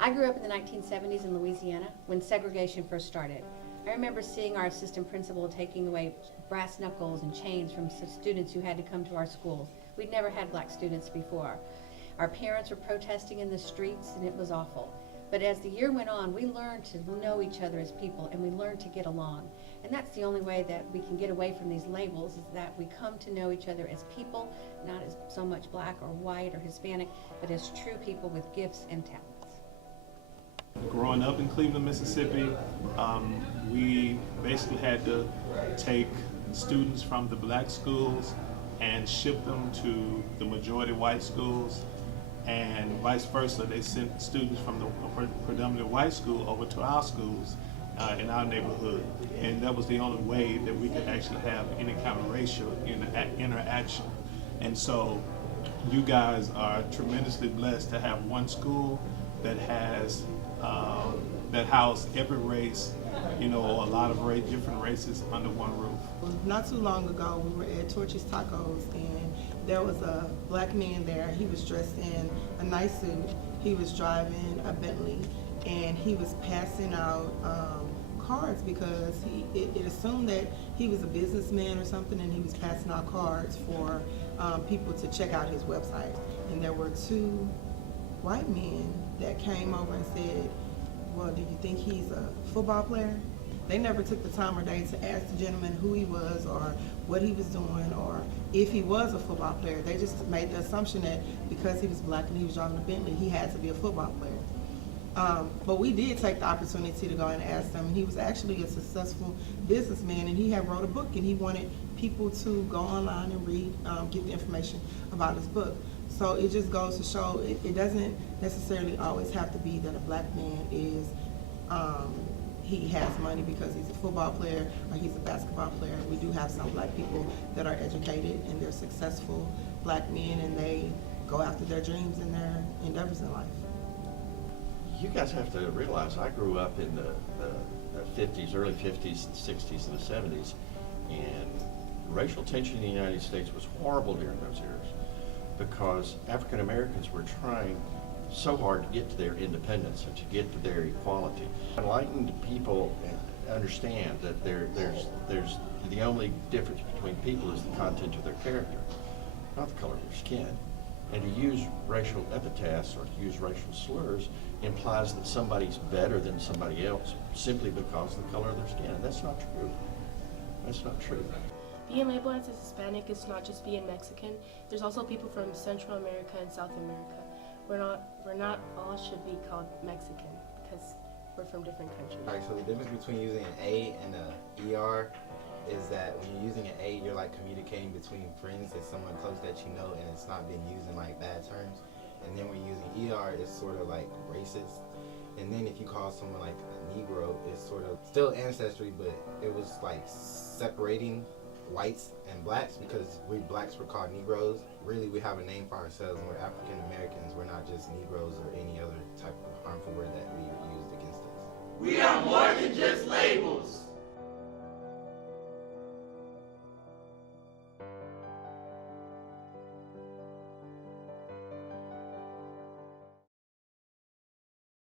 I grew up in the 1970s in Louisiana when segregation first started. I remember seeing our assistant principal taking away brass knuckles and chains from students who had to come to our schools. We'd never had black students before. Our parents were protesting in the streets, and it was awful. But as the year went on, we learned to know each other as people, and we learned to get along. And that's the only way that we can get away from these labels, is that we come to know each other as people, not as so much black or white or Hispanic, but as true people with gifts and talents. Growing up in Cleveland, Mississippi, we basically had to take students from the black schools and ship them to the majority white schools, and vice versa. They sent students from the predominantly white school over to our schools in our neighborhood, and that was the only way that we could actually have any kind of racial interaction. And so you guys are tremendously blessed to have one school that has that house every race, you know, a lot of different races under one roof. Not too long ago, we were at Torchy's Tacos, and there was a black man there. He was dressed in a nice suit. He was driving a Bentley, and he was passing out cards because it assumed that he was a businessman or something, and he was passing out cards for people to check out his website. And there were two white men that came over and said, "Well, do you think he's a football player?" They never took the time or day to ask the gentleman who he was or what he was doing or if he was a football player. They just made the assumption that because he was black and he was driving a Bentley, he had to be a football player. But we did take the opportunity to go and ask him. He was actually a successful businessman, and he had wrote a book, and he wanted people to go online and read, get the information about his book. So it just goes to show it doesn't necessarily always have to be that a black man is he has money because he's a football player or he's a basketball player. We do have some black people that are educated and they're successful black men, and they go after their dreams and their endeavors in life. You guys have to realize I grew up in the 50s, early 50s, 60s, and the 70s, and racial tension in the United States was horrible during those years because African Americans were trying so hard to get to their independence and to get to their equality. Enlightened people understand that there's the only difference between people is the content of their character, not the color of their skin. And to use racial epithets or to use racial slurs implies that somebody's better than somebody else simply because of the color of their skin. And that's not true. That's not true. Being labeled as a Hispanic is not just being Mexican. There's also people from Central America and South America. We're not all should be called Mexican because we're from different countries. Alright, so the difference between using an A and a ER is that when you're using an A, you're like communicating between friends and someone close that you know, and it's not being used in like bad terms. And then when you're using ER, it's sort of like racist. And then if you call someone like a Negro, it's sort of still ancestry, but it was like separating whites and blacks because we blacks were called Negroes. Really, we have a name for ourselves, and we're African Americans. We're not just Negroes or any other type of harmful word that we used against us. We are more than just labels.